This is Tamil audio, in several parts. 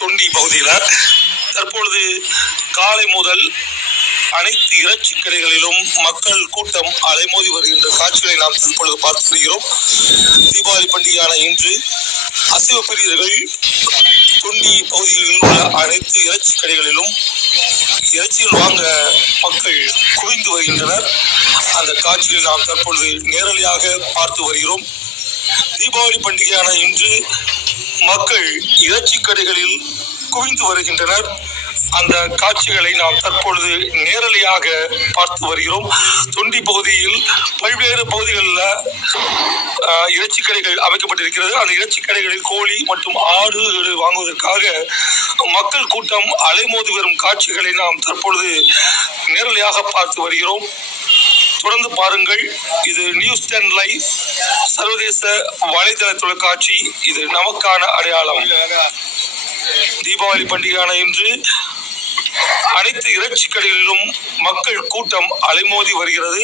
தொண்டி பகுதியில் தற்பொழுது காலை முதல் அனைத்து இறைச்சி கடைகளிலும் மக்கள் கூட்டம் அலைமோதி வருகின்ற காட்சிகளை நாம் தற்பொழுது பார்த்து வருகிறோம் தீபாவளி பண்டிகையான இன்று அசைவ பிரியர்கள் தொண்டி பகுதிகளில் உள்ள அனைத்து இறைச்சி கடைகளிலும் இறைச்சிகள் வாங்க மக்கள் குவிந்து வருகின்றனர். அந்த காட்சிகளை நாம் தற்பொழுது நேரடியாக பார்த்து வருகிறோம். தீபாவளி பண்டிகையான இன்று மக்கள் இறைச்சி கடைகளில் குவிந்து வருகின்றனர். அந்த காட்சிகளை நாம் தற்பொழுது நேரலையாக பார்த்து வருகிறோம். தொண்டி பகுதியில் பல்வேறு பகுதிகளில் இறைச்சி கடைகள் அமைக்கப்பட்டிருக்கிறது. அந்த இறைச்சி கடைகளில் கோழி மற்றும் ஆடு வாங்குவதற்காக மக்கள் கூட்டம் அலைமோதி வரும் காட்சிகளை நாம் தற்பொழுது நேரலையாக பார்த்து வருகிறோம். தொடர்ந்து பாருங்கள். இது நியூஸ் டென் லைவ் சர்வதேச வலைதள தொலைக்காட்சி. இது நமக்கான அடையாளம். தீபாவளி பண்டிகையான இன்று அனைத்து இறைச்சி கடைகளிலும் மக்கள் கூட்டம் அலைமோதி வருகிறது.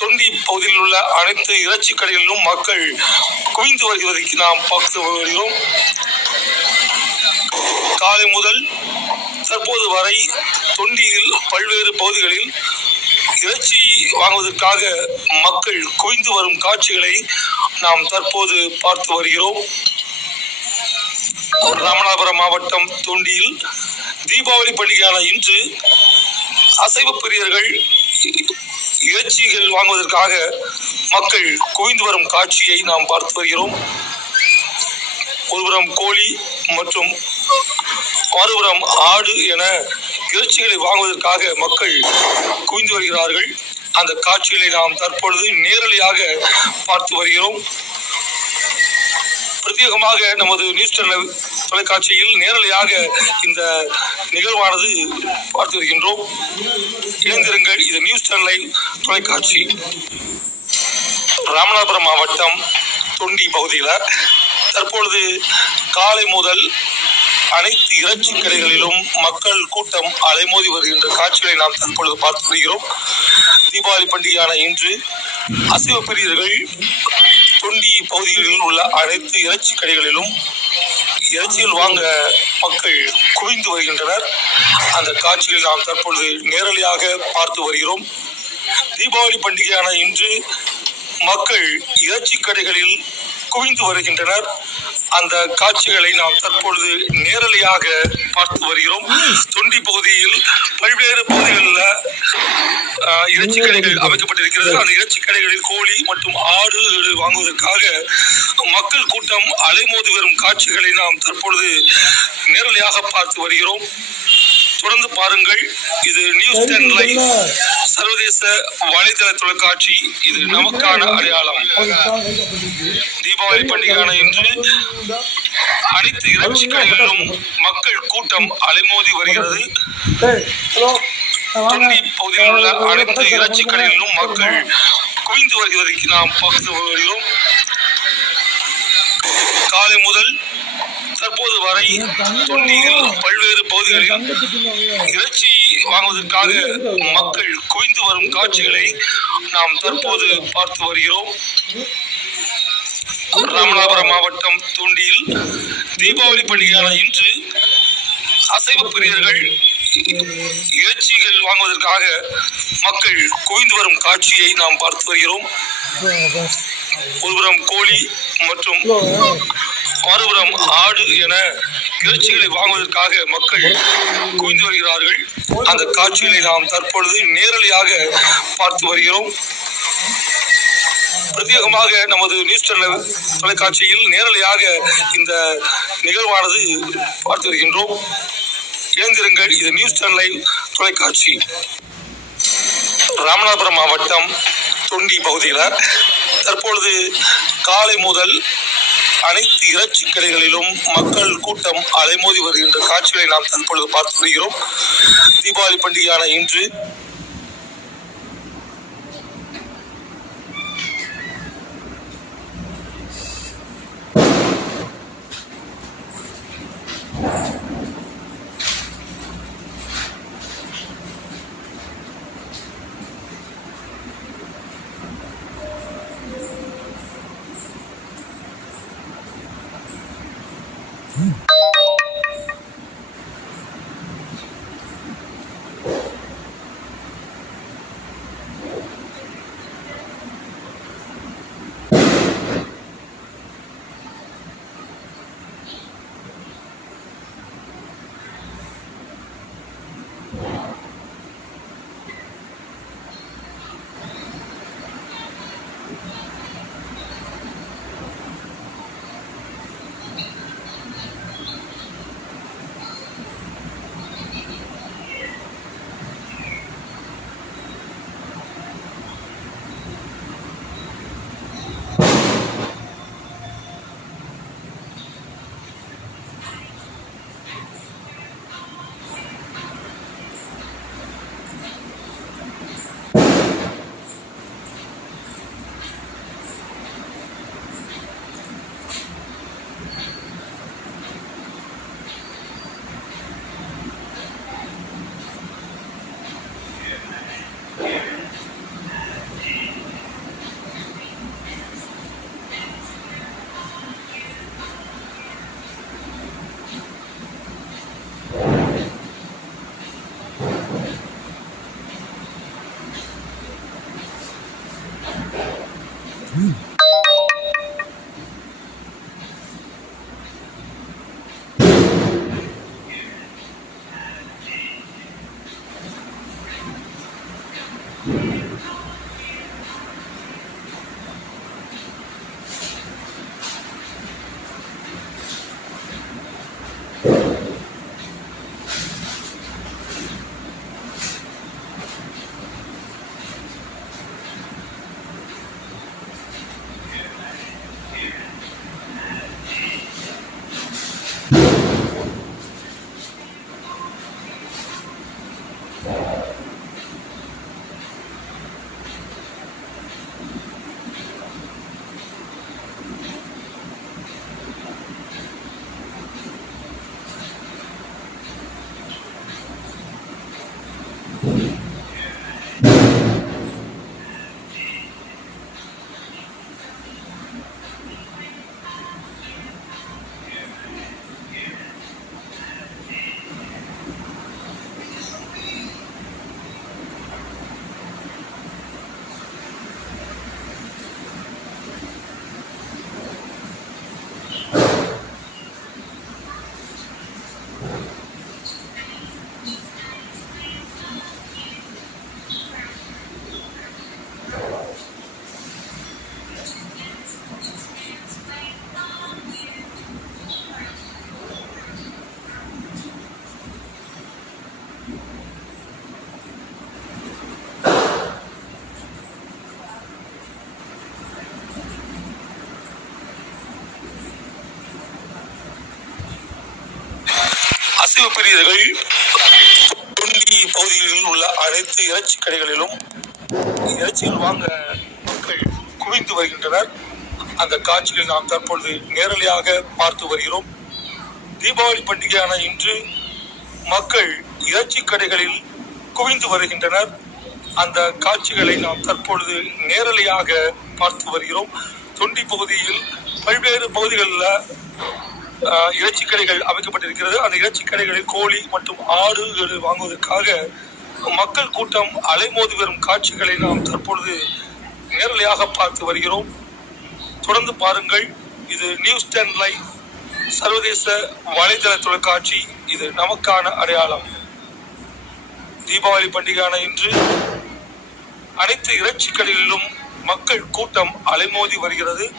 தொண்டி பகுதியில் உள்ள அனைத்து இறைச்சி கடைகளிலும் மக்கள் குவிந்து வருகிறதற்கு நாம் பார்த்து வருகிறோம். காலை முதல் தற்போது வரை தொண்டியில் பல்வேறு பகுதிகளில் இறைச்சி வாங்குவதற்காக மக்கள் குவிந்து வரும் காட்சிகளை நாம் தற்போது பார்த்து வருகிறோம். ராமநாதபுரம் மாவட்டம் தொண்டியில் தீபாவளி பண்டிகையான இன்று அசைவ பிரியர்கள் இறைச்சிகள் வாங்குவதற்காக மக்கள் குவிந்து வரும் காட்சியை நாம் பார்த்து வருகிறோம். ஒருபுறம் கோழி மற்றும் மறுபுறம் ஆடு என இறைச்சிகளை வாங்குவதற்காக மக்கள் குவிந்து வருகிறார்கள். அந்த காட்சிகளை நாம் தற்பொழுது நேரலையாக பார்த்து வருகிறோம். பிரத்யேகமாக நமது நியூஸ் சேனல் தொலைக்காட்சியில் நேரலையாக இந்த நிகழ்வானது பார்த்து வருகின்றோம். இணைந்திருங்கள் இது நியூஸ் சேனலை தொலைக்காட்சி. ராமநாதபுரம் மாவட்டம் தொண்டி பகுதியில் தற்பொழுது காலை முதல் அனைத்து இறைச்சி கடைகளிலும் மக்கள் கூட்டம் அலைமோதி வருகின்ற காட்சிகளை நாம் தற்பொழுது பார்த்து வருகிறோம். தீபாவளி பண்டிகையான இன்று அசைவ பிரியர்கள் தொண்டி பகுதிகளில் உள்ள அனைத்து இறைச்சி கடைகளிலும் இறைச்சிகள் வாங்க மக்கள் குவிந்து வருகின்றனர். அந்த காட்சிகளை நாம் தற்பொழுது நேரடியாக பார்த்து வருகிறோம். தீபாவளி பண்டிகையான இன்று மக்கள் இறைச்சி கடைகளில் குவிந்து வருகின்றனர். அந்த காட்சிகளை நாம் தற்பொழுது நேரலையாக பார்த்து வருகிறோம். தொண்டி பகுதியில் பல்வேறு பகுதிகளில் இறைச்சி கடைகள் அமைக்கப்பட்டிருக்கிறது. அந்த இறைச்சி கடைகளில் கோழி மற்றும் ஆடு வாங்குவதற்காக மக்கள் கூட்டம் அலைமோதி வரும் காட்சிகளை நாம் தற்பொழுது நேரலையாக பார்த்து வருகிறோம். தொடர்ந்து பாருங்கள். இது நியூஸ் டென் லைவ் சர்வதேச வலைதள தொலைக்காட்சி. இது நமக்கான அடையாளம். தீபாவளி பண்டிகையான இன்று அனைத்து இறைச்சி கடைகளிலும் மக்கள் கூட்டம் அலைமோதி வருகிறது. தொண்டி பகுதியில் உள்ள அனைத்து இறைச்சி கடைகளிலும் மக்கள் குவிந்து வருவதற்கு நாம் பார்த்து வருகிறோம். காலை முதல் தற்போது வரை தொண்டியில் பல்வேறு பகுதிகளில் இறைச்சி வாங்குவதற்காக மக்கள் குவிந்து வரும் காட்சிகளை நாம் தற்போது பார்த்து வருகிறோம். ராமநாதபுரம் மாவட்டம் தொண்டியில் தீபாவளி பண்டிகையான இன்று அசைவ பிரியர்கள் இறைச்சிகள் வாங்குவதற்காக மக்கள் குவிந்து வரும் காட்சியை நாம் பார்த்து வருகிறோம். ஒருபுறம் கோழி மற்றும் மறுபுறம் ஆடு என இறைச்சிகளை வாங்குவதற்காக மக்கள் குவிந்து வருகிறார்கள். அந்த காட்சிகளை நாம் தற்பொழுது நேரடியாக பார்த்து வருகிறோம். பிரத்யேகமாக நமது நியூஸ் சேனல் தொலைக்காட்சியில் நேரடியாக இந்த நிகழ்வானது பார்த்து வருகின்றோம். இணைந்திருங்கள் இது நியூஸ் சேனலை தொலைக்காட்சி. ராமநாதபுரம் மாவட்டம் தொண்டி பகுதியில் தற்பொழுது காலை முதல் அனைத்து இறைச்சி கடைகளிலும் மக்கள் கூட்டம் அலைமோதி வருகின்ற காட்சிகளை நாம் தற்பொழுது பார்த்து வருகிறோம். தீபாவளி பண்டிகையான இன்று அசைவ பிரியர்கள் தொண்டி பகுதிகளில் உள்ள அனைத்து இறைச்சி கடைகளிலும் இறைச்சிகள் வாங்க மக்கள் குவிந்து வருகின்றனர். அந்த காட்சிகளை நாம் தற்பொழுது நேரலையாக பார்த்து வருகிறோம். தீபாவளி பண்டிகையான இன்று மக்கள் இறைச்சி கடைகளில் குவிந்து வருகின்றனர். அந்த காட்சிகளை நாம் தற்பொழுது நேரலையாக பார்த்து வருகிறோம். தொண்டி பகுதியில் பல்வேறு பகுதிகளில் இறைச்சிக்கடைகள் அமைக்கப்பட்டிருக்கிறது. அந்த இறைச்சிக்கடைகளில் கோழி மற்றும் ஆடுகள் வாங்குவதற்காக மக்கள் கூட்டம் அலைமோதி வரும் காட்சிகளை நாம் தற்பொழுது நேரலையாக பார்த்து வருகிறோம். தொடர்ந்து பாருங்கள். இது நியூஸ் டென் லைவ் சர்வதேச வலைதள தொலைக்காட்சி. இது நமக்கான அடையாளம். தீபாவளி பண்டிகையான இன்று அனைத்து இறைச்சி கடைகளிலும் மக்கள் கூட்டம் அலைமோதி வருகிறது.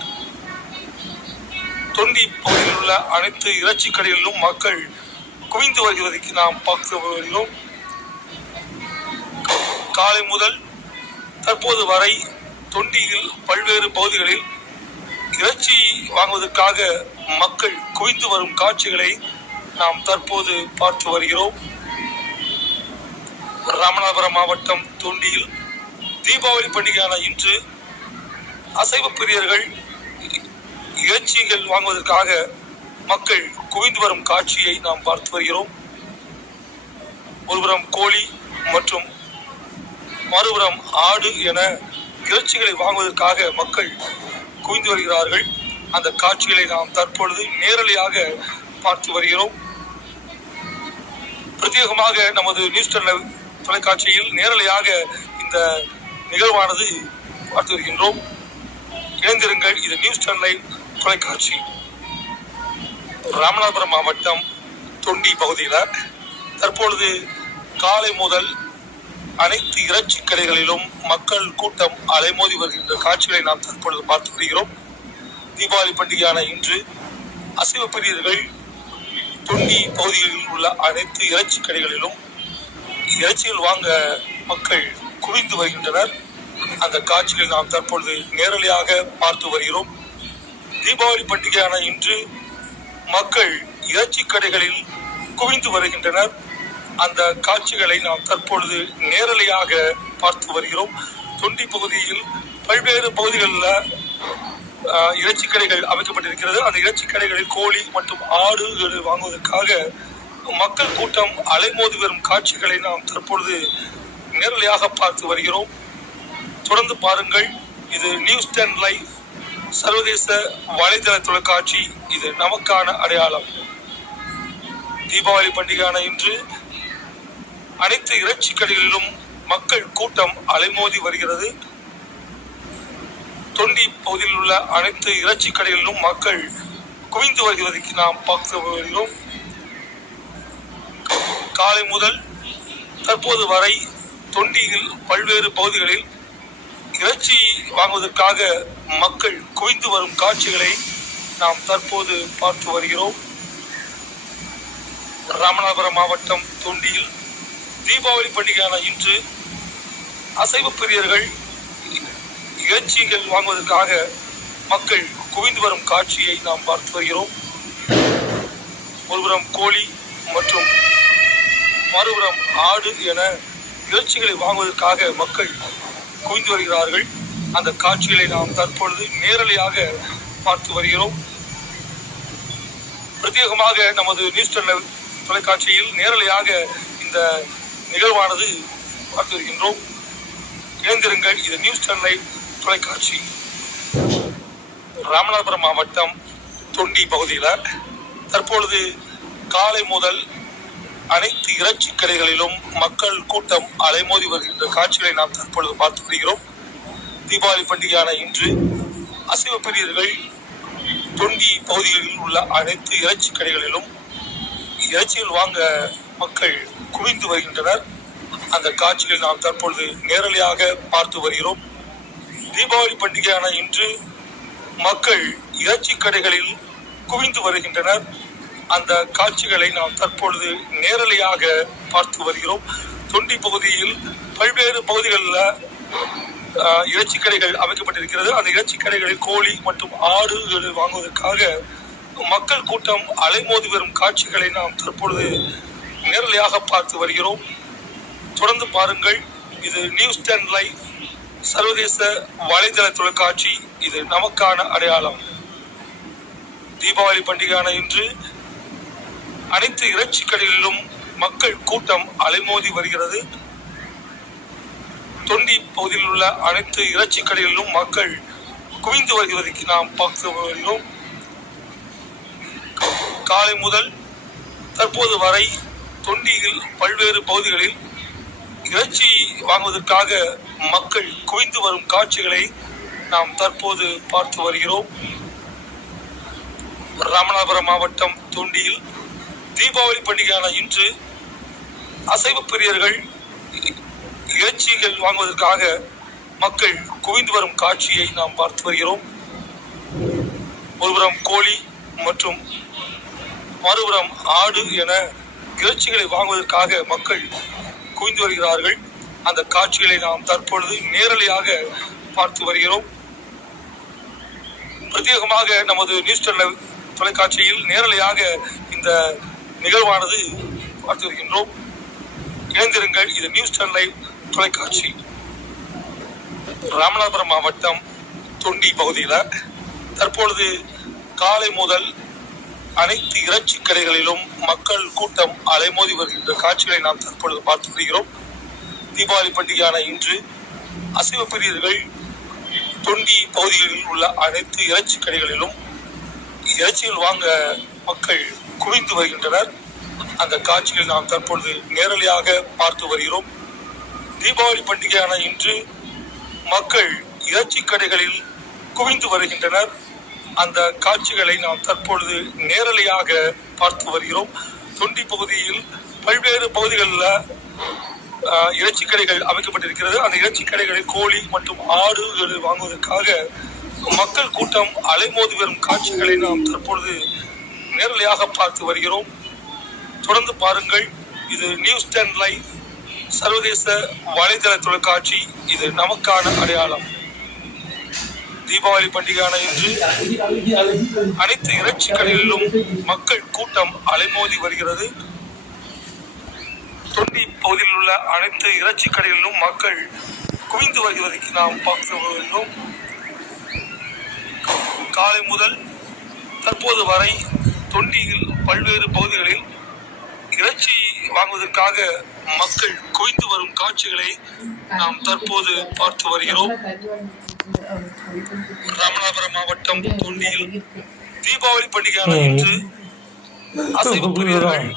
தொண்டி பகுதியில் உள்ள அனைத்து இறைச்சி கடைகளிலும் மக்கள் குவிந்து வருகிறதுக்கு நாம் பார்த்து வருகிறோம். காலை முதல் தற்போது வரை தொண்டியில் பல்வேறு பகுதிகளில் இறைச்சி வாங்குவதற்காக மக்கள் குவிந்து வரும் காட்சிகளை நாம் தற்போது பார்த்து வருகிறோம். ராமநாதபுரம் மாவட்டம் தொண்டியில் தீபாவளி பண்டிகையான இன்று அசைவ பிரியர்கள் இறைச்சிகள் வாங்குவதற்காக மக்கள் குவிந்து வரும் காட்சியை நாம் பார்த்து வருகிறோம். ஒருபுறம் கோழி மற்றும் மறுபுறம் ஆடு என இறைச்சிகளை வாங்குவதற்காக மக்கள் குவிந்து வருகிறார்கள். அந்த காட்சிகளை நாம் தற்பொழுது நேரலையாக பார்த்து வருகிறோம். பிரத்யேகமாக நமது நியூஸ் சேனல் தொலைக்காட்சியில் நேரலையாக இந்த நிகழ்வானது பார்த்து வருகின்றோம். இணைந்திருங்கள் இது நியூஸ் சேனலை தொலைக்காட்சி. ராமநாதபுரம் மாவட்டம் தொண்டி பகுதியில் தற்பொழுது காலை முதல் அனைத்து இறைச்சி கடைகளிலும் மக்கள் கூட்டம் அலைமோதி வருகின்ற காட்சிகளை நாம் தற்பொழுது பார்த்து வருகிறோம். தீபாவளி பண்டிகையான இன்று அசைவ பிரியர்கள் தொண்டி பகுதிகளில் உள்ள அனைத்து இறைச்சி கடைகளிலும் இறைச்சிகள் வாங்க மக்கள் குவிந்து வருகின்றனர். அந்த காட்சிகளை நாம் தற்பொழுது நேரலையாக பார்த்து வருகிறோம். தீபாவளி பண்டிகையான இன்று மக்கள் இறைச்சி கடைகளில் குவிந்து வருகின்றனர். அந்த காட்சிகளை நாம் தற்பொழுது நேரலையாக பார்த்து வருகிறோம். தொண்டி பகுதியில் பல்வேறு பகுதிகளில் இறைச்சி கடைகள் அமைக்கப்பட்டிருக்கிறது. அந்த இறைச்சி கடைகளில் கோழி மற்றும் ஆடுகள் வாங்குவதற்காக மக்கள் கூட்டம் அலைமோதி வரும் காட்சிகளை நாம் தற்பொழுது நேரலையாக பார்த்து வருகிறோம். தொடர்ந்து பாருங்கள். இது நியூஸ் டென் லைவ். சர்வதேச வலைதள தொலைக்காட்சி இது நமக்கான அடையாளம். தீபாவளி பண்டிகையான இன்று அனைத்து இறைச்சி கடைகளிலும் மக்கள் கூட்டம் அலைமோதி வருகிறது. தொண்டி பகுதியில் உள்ள அனைத்து இறைச்சி கடைகளிலும் மக்கள் குவிந்து வருகிறதுக்கு நாம் பார்த்து வருகிறோம் காலை முதல் தற்போது வரை தொண்டியில் பல்வேறு பகுதிகளில் இறைச்சி வாங்குவதற்காக மக்கள் குவிந்து வரும் காட்சிகளை நாம் தற்போது பார்த்து வருகிறோம். ராமநாதபுரம் மாவட்டம் தொண்டியில் தீபாவளி பண்டிகையான இன்று அசைவ பிரியர்கள் இறைச்சிகள் வாங்குவதற்காக மக்கள் குவிந்து வரும் காட்சியை நாம் பார்த்து வருகிறோம். ஒருபுறம் கோழி மற்றும் மறுபுறம் ஆடு என இறைச்சிகளை வாங்குவதற்காக மக்கள் குவிந்து வருகிறார்கள். அந்த காட்சிகளை நாம் தற்பொழுது நேரலையாக பார்த்து வருகிறோம். பிரத்யேகமாக நமது நியூஸ் சேனல் தொலைக்காட்சியில் நேரலையாக இந்த நிகழ்வானது பார்த்து வருகின்றோம். இணைந்திருங்கள் இது நியூஸ் சேனலை தொலைக்காட்சி. ராமநாதபுரம் மாவட்டம் தொண்டி பகுதியில் தற்பொழுது காலை முதல் அனைத்து இறைச்சி கடைகளிலும் மக்கள் கூட்டம் அலைமோதி வருகின்ற காட்சிகளை நாம் தற்பொழுது பார்த்து வருகிறோம் தீபாவளி பண்டிகையான இன்று அசைவ பிரியர்கள் தொண்டி பகுதிகளில் உள்ள அனைத்து இறைச்சி கடைகளிலும் இறைச்சிகள் வாங்க மக்கள் குவிந்து வருகின்றனர். அந்த காட்சிகளை நாம் தற்பொழுது நேரலையாக பார்த்து வருகிறோம். தீபாவளி பண்டிகையான இன்று மக்கள் இறைச்சி கடைகளில் குவிந்து வருகின்றனர். அந்த காட்சிகளை நாம் தற்பொழுது நேரலையாக பார்த்து வருகிறோம். தொண்டி பகுதியில் பல்வேறு பகுதிகளில் இறைச்சி கடைகள் அமைக்கப்பட்டிருக்கிறது. அந்த இறைச்சி கடைகளில் கோழி மற்றும் ஆடுகள் வாங்குவதற்காக மக்கள் கூட்டம் அலைமோதி வரும் காட்சிகளை நாம் தற்பொழுது நேரலையாக பார்த்து வருகிறோம். தொடர்ந்து பாருங்கள். இது நியூஸ் டென் லைவ் சர்வதேச வலைதள தொலைக்காட்சி. இது நமக்கான அடையாளம். தீபாவளி பண்டிகையான இன்று அனைத்து இறைச்சி கடைகளிலும் மக்கள் கூட்டம் அலைமோதி வருகிறது. தொண்டி பகுதியில் உள்ள அனைத்து இறைச்சி கடைகளிலும் மக்கள் குவிந்து வருவதற்கு நாம் பார்த்து வருகிறோம். காலை முதல் தற்போது வரை தொண்டியில் பல்வேறு பகுதிகளில் இறைச்சி வாங்குவதற்காக மக்கள் குவிந்து வரும் காட்சிகளை நாம் தற்போது பார்த்து வருகிறோம். ராமநாதபுரம் மாவட்டம் தொண்டியில் தீபாவளி பண்டிகையான இன்று அசைவ பிரியர்கள் இறைச்சிகள் வாங்குவதற்காக மக்கள் குவிந்து வரும் காட்சியை நாம் பார்த்து வருகிறோம். ஒருபுறம் கோழி மற்றும் மறுபுறம் ஆடு என இறைச்சிகளை வாங்குவதற்காக மக்கள் குவிந்து வருகிறார்கள். அந்த காட்சிகளை நாம் தற்பொழுது நேரலையாக பார்த்து வருகிறோம். பிரத்யேகமாக நமது நியூஸ் சேனல் தொலைக்காட்சியில் நேரலையாக இந்த நிகழ்வானது பார்த்து வருகின்றோம் இணைந்திருங்கள் இது நியூஸ் சேனலை தொலைக்காட்சி. ராமநாதபுரம் மாவட்டம் தொண்டி பகுதியில் தற்பொழுது காலை முதல் அனைத்து இறைச்சி கடைகளிலும் மக்கள் கூட்டம் அலைமோதி வருகின்ற காட்சிகளை நாம் தற்பொழுது பார்த்து வருகிறோம். தீபாவளி பண்டிகையான இன்று அசைவ பிரியர்கள் தொண்டி பகுதிகளில் உள்ள அனைத்து இறைச்சி கடைகளிலும் இறைச்சிகள் வாங்க மக்கள் குவிந்து வருகின்றனர். அந்த காட்சிகள் நாம் தற்பொழுது நேரலையாக பார்த்து வருகிறோம். தீபாவளி பண்டிகையான இன்று மக்கள் இறைச்சி கடைகளில் குவிந்து வருகின்றனர். அந்த காட்சிகளை நாம் தற்பொழுது நேரலையாக பார்த்து வருகிறோம். தொண்டி பகுதியில் பல்வேறு பகுதிகளில் இறைச்சி கடைகள் அமைக்கப்பட்டிருக்கிறது. அந்த இறைச்சி கடைகளில் கோழி மற்றும் ஆடுகளை வாங்குவதற்காக மக்கள் கூட்டம் அலைமோதி வரும் காட்சிகளை நாம் தற்பொழுது நேரலையாக பார்த்து வருகிறோம். தொடர்ந்து பாருங்கள் இது நியூஸ் டென் லைவ் சர்வதேச வலைதள தொலைக்காட்சி இது நமக்கான அடையாளம். தீபாவளி பண்டிகையான இன்று அனைத்து இறைச்சி கடைகளிலும் மக்கள் கூட்டம் அலைமோதி வருகிறது. தொண்டி பகுதியில் உள்ள அனைத்து இறைச்சி கடைகளிலும் மக்கள் குவிந்து வருவதற்கு நாம் பார்க்க வேண்டும். காலை முதல் தற்போது வரை தொண்டியில் பல்வேறு பகுதிகளில் இறைச்சி வாங்குவதற்காக மக்கள் குவிந்து வரும் காட்சிகளை நாம் தற்போது பார்த்து வருகிறோம். ராமநாதபுரம் மாவட்டம் தொண்டியில் தீபாவளி பண்டிகையான இன்று அசைவு பிரியர்கள்